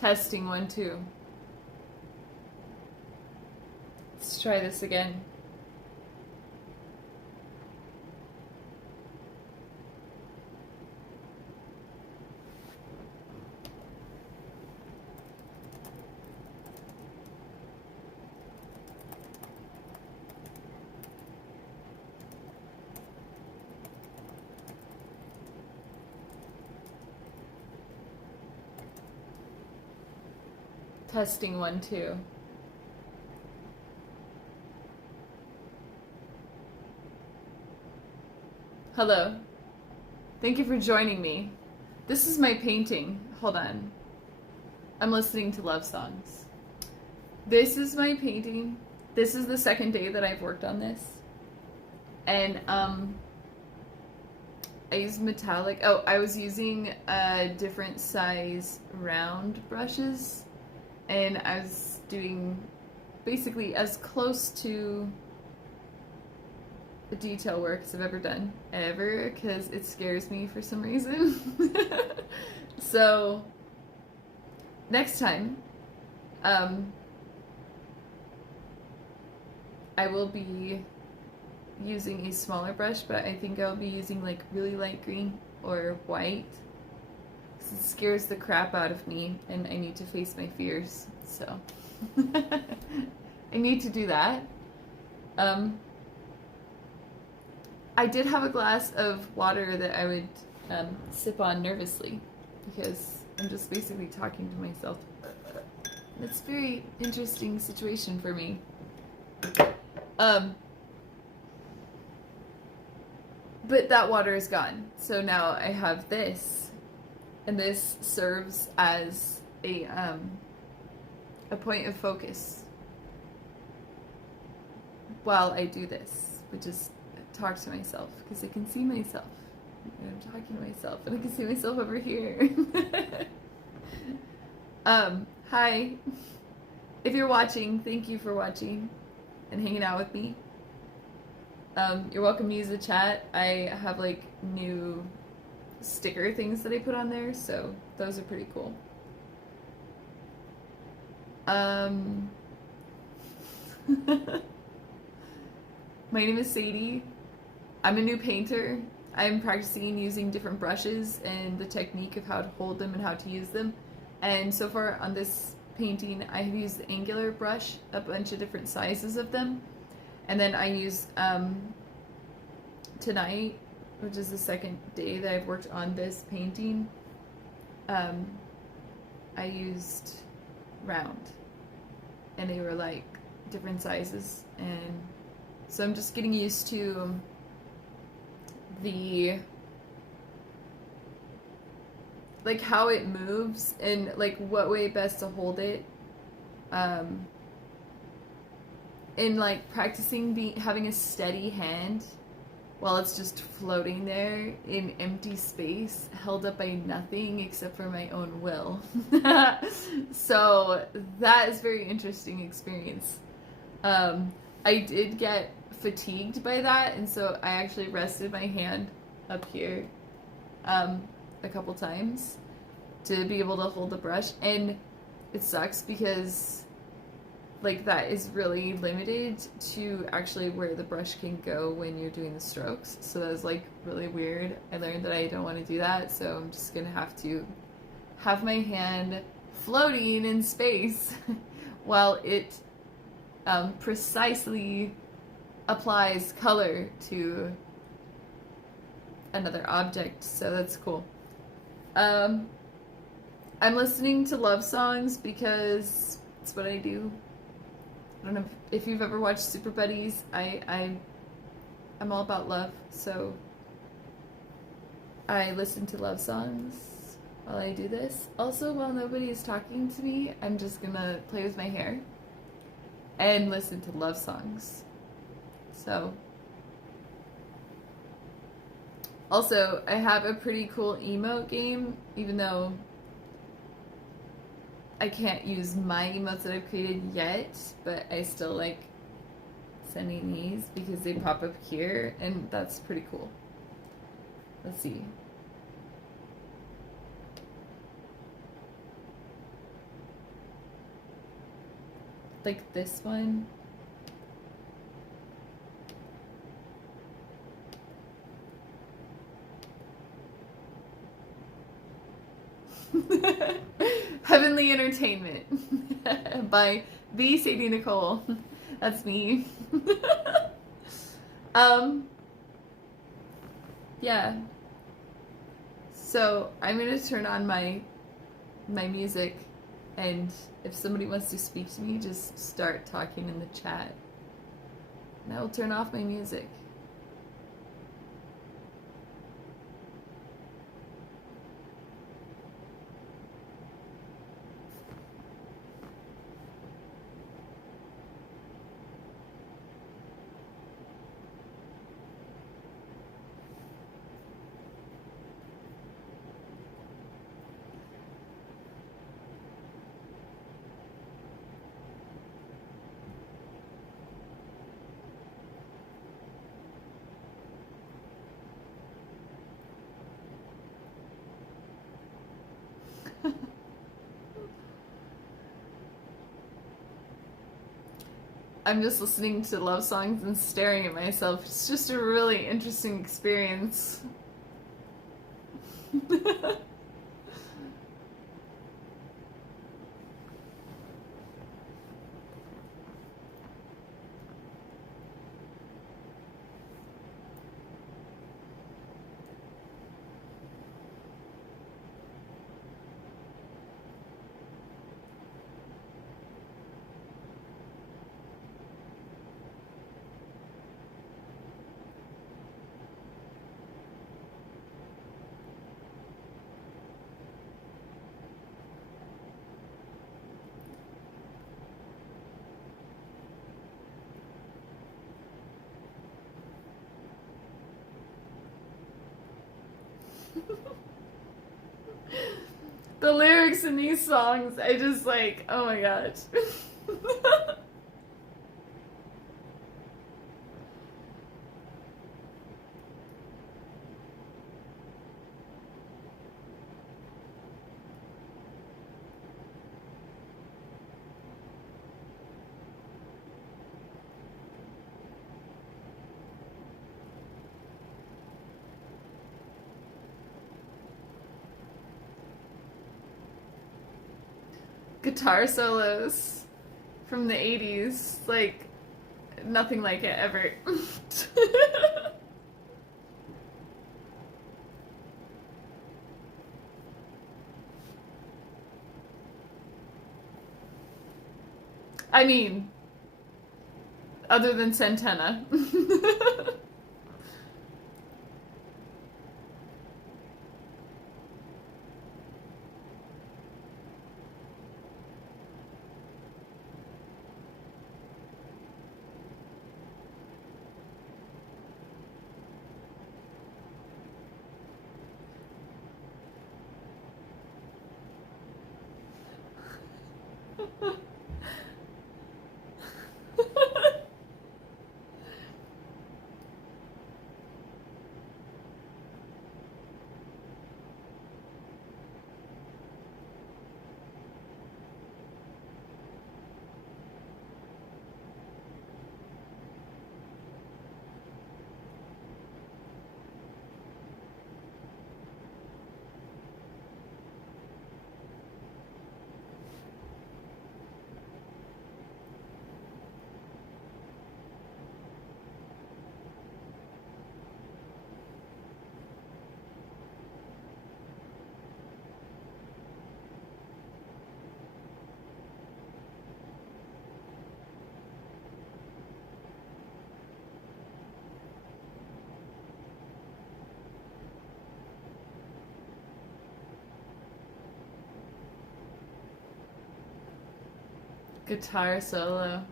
Testing 1, 2. Let's try this again. Testing 1, 2. Hello. Thank you for joining me. This is my painting. Hold on. I'm listening to love songs. This is my painting. This is the second day that I've worked on this. And I used metallic. Oh, I was using different size round brushes. And I was doing basically as close to the detail work as I've ever done. Ever, because it scares me for some reason. So, next time, I will be using a smaller brush, but I think I'll be using like really light green or white. It scares the crap out of me, and I need to face my fears, so I need to do that. I did have a glass of water that I would sip on nervously, because I'm just basically talking to myself. It's a very interesting situation for me. But that water is gone, so now I have this. And this serves as a point of focus while I do this, which is talk to myself, because I can see myself. I'm talking to myself, and I can see myself over here. Hi. If you're watching, thank you for watching and hanging out with me. You're welcome to use the chat. I have like new sticker things that I put on there, so those are pretty cool. My name is Sadie. I'm a new painter. I'm practicing using different brushes and the technique of how to hold them and how to use them. And so far on this painting, I have used the angular brush, a bunch of different sizes of them. And then I used, tonight, which is the second day that I've worked on this painting, I used round, and they were like different sizes, and so I'm just getting used to the like how it moves and like what way best to hold it, and like practicing having a steady hand while it's just floating there in empty space, held up by nothing except for my own will. So that is a very interesting experience. I did get fatigued by that, and so I actually rested my hand up here a couple times to be able to hold the brush, and it sucks because like that is really limited to actually where the brush can go when you're doing the strokes. So that was like really weird. I learned that I don't want to do that, so I'm just gonna have to have my hand floating in space while it precisely applies color to another object. So that's cool. I'm listening to love songs because it's what I do. I don't know if you've ever watched Super Buddies. I'm all about love, so I listen to love songs while I do this. Also, while nobody is talking to me, I'm just gonna play with my hair and listen to love songs. So, also, I have a pretty cool emote game, even though I can't use my emotes that I've created yet, but I still like sending these because they pop up here, and that's pretty cool. Let's see. Like this one. Heavenly Entertainment by the Sadie Nichole. That's me. um, yeah. So I'm gonna turn on my music, and if somebody wants to speak to me, just start talking in the chat, and I will turn off my music. I'm just listening to love songs and staring at myself. It's just a really interesting experience. The lyrics in these songs, I just like, oh my gosh. Guitar solos from the 80s, like nothing like it ever. I mean, other than Santana. Guitar solo.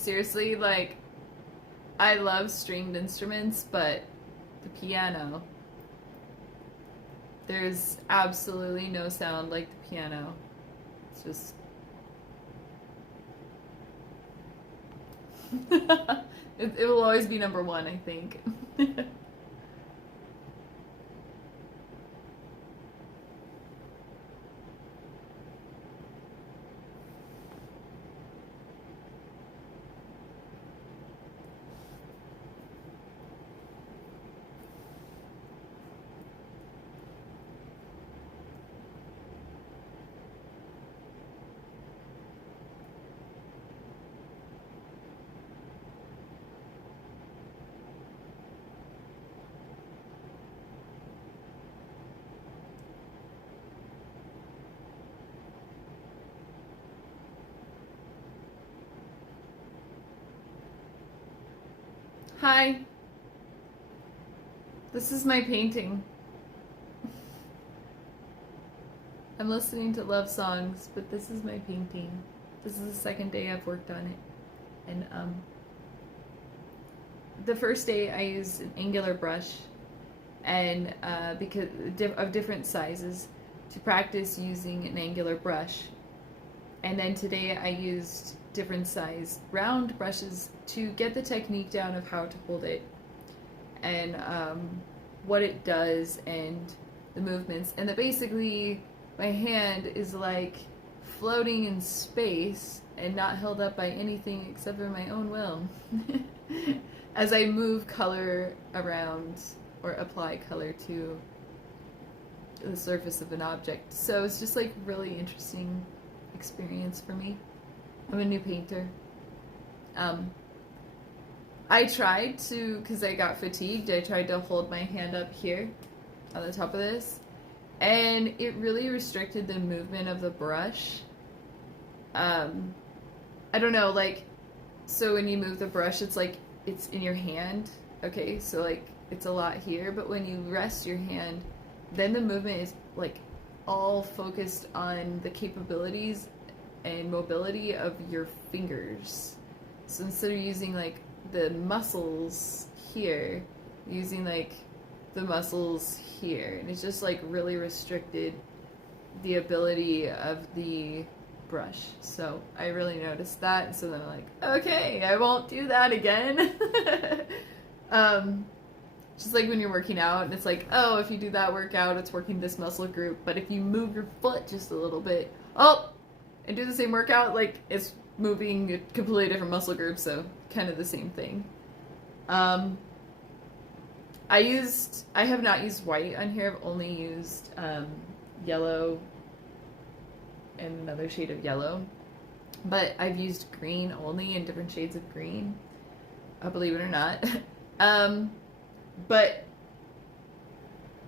seriously, like, I love stringed instruments, but the piano, there's absolutely no sound like the piano. It's just... it will always be number one, I think. Hi. This is my painting. I'm listening to love songs, but this is my painting. This is the second day I've worked on it. And the first day I used an angular brush and because of different sizes to practice using an angular brush. And then today I used different size round brushes to get the technique down of how to hold it and what it does and the movements. And that basically my hand is like floating in space and not held up by anything except for my own will as I move color around or apply color to the surface of an object. So it's just like really interesting experience for me. I'm a new painter. I tried to, because I got fatigued, I tried to hold my hand up here on the top of this, and it really restricted the movement of the brush. I don't know, like, so when you move the brush, it's like it's in your hand, okay, so like it's a lot here, but when you rest your hand, then the movement is like all focused on the capabilities and mobility of your fingers. So instead of using like the muscles here, using like the muscles here, and it's just like really restricted the ability of the brush. So I really noticed that, so then I'm like, okay, I won't do that again. Just like when you're working out and it's like, oh, if you do that workout, it's working this muscle group, but if you move your foot just a little bit, oh, and do the same workout, like it's moving a completely different muscle group, so kind of the same thing. I have not used white on here, I've only used yellow and another shade of yellow, but I've used green only in different shades of green, believe it or not. But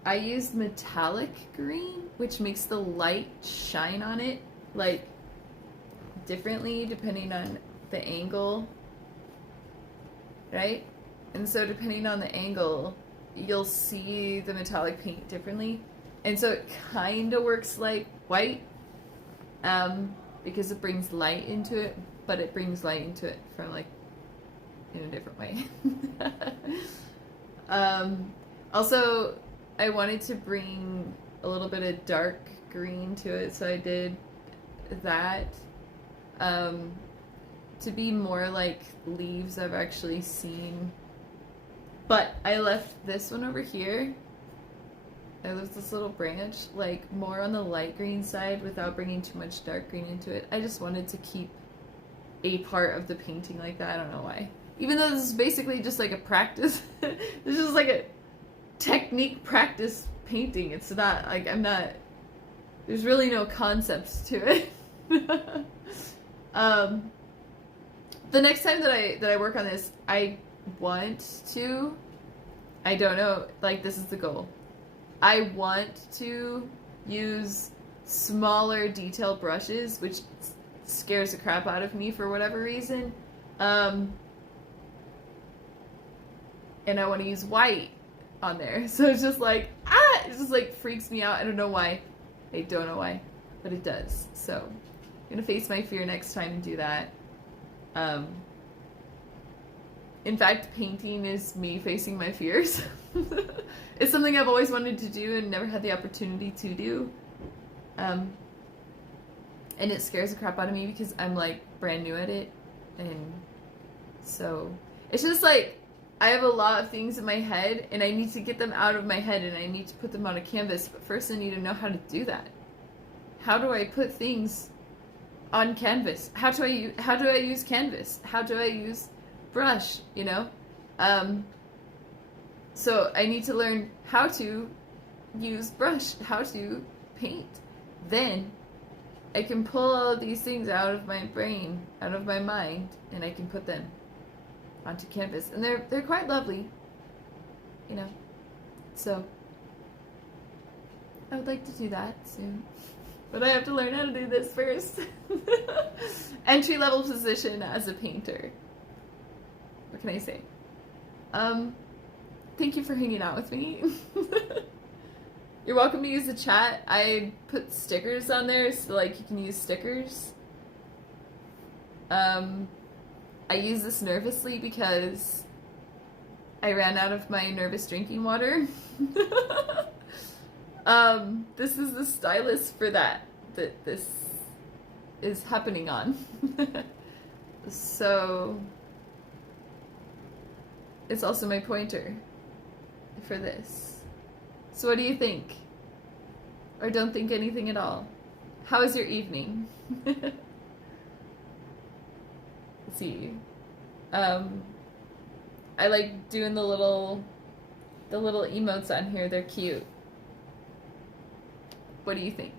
I used metallic green, which makes the light shine on it, like, differently depending on the angle, right? And so depending on the angle, you'll see the metallic paint differently. And so it kind of works like white, because it brings light into it, but it brings light into it from, like, in a different way. Also, I wanted to bring a little bit of dark green to it, so I did that, to be more like leaves I've actually seen. But I left this one over here, I left this little branch, like, more on the light green side without bringing too much dark green into it. I just wanted to keep a part of the painting like that, I don't know why. Even though this is basically just like a practice, this is just like a technique practice painting. It's not, like, there's really no concepts to it. The next time that I work on this, I want to, I don't know, like, this is the goal. I want to use smaller detail brushes, which scares the crap out of me for whatever reason. And I want to use white on there. So it's just like, it just like freaks me out. I don't know why. I don't know why, but it does. So I'm going to face my fear next time and do that. In fact, painting is me facing my fears. It's something I've always wanted to do and never had the opportunity to do. And it scares the crap out of me because I'm like brand new at it. And so it's just like I have a lot of things in my head and I need to get them out of my head and I need to put them on a canvas. But first I need to know how to do that. How do I put things on canvas? How do I use canvas? How do I use brush, you know? So I need to learn how to use brush, how to paint. Then I can pull all of these things out of my brain, out of my mind, and I can put them onto canvas. And they're quite lovely, you know? So I would like to do that soon. But I have to learn how to do this first. Entry-level position as a painter. What can I say? Thank you for hanging out with me. You're welcome to use the chat. I put stickers on there so like you can use stickers. I use this nervously because I ran out of my nervous drinking water. This is the stylus for that this is happening on. So it's also my pointer for this. So what do you think? Or don't think anything at all? How was your evening? Let's see. I like doing the little emotes on here. They're cute. What do you think?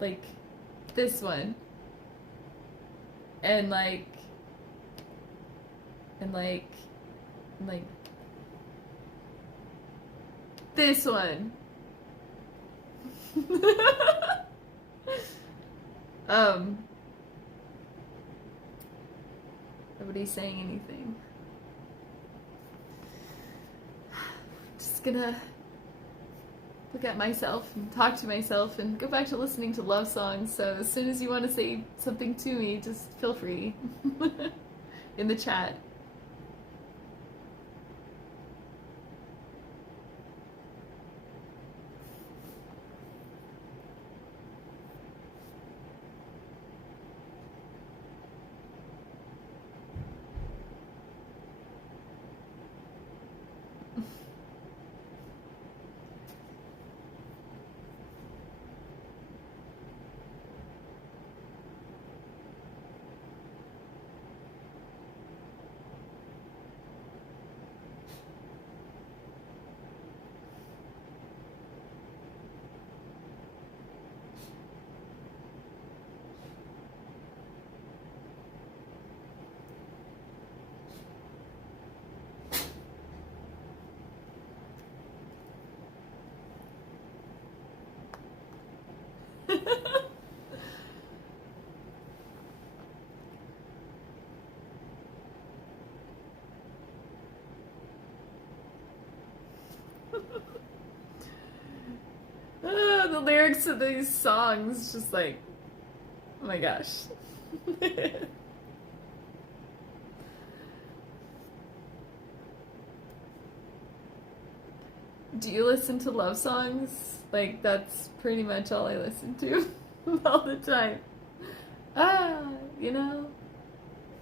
Like this one. And like this one. Nobody's saying anything. Just gonna look at myself and talk to myself and go back to listening to love songs. So as soon as you want to say something to me, just feel free in the chat. The lyrics to these songs, just like, oh my gosh. Do you listen to love songs? Like, that's pretty much all I listen to all the time. You know,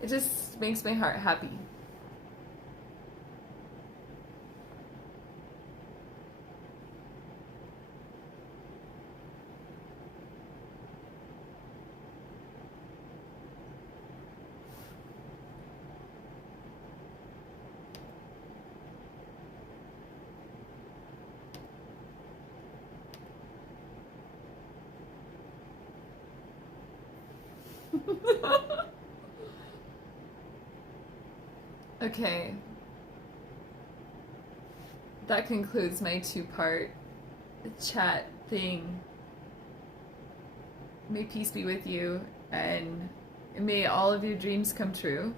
it just makes my heart happy. Okay. That concludes my two-part chat thing. May peace be with you, and may all of your dreams come true.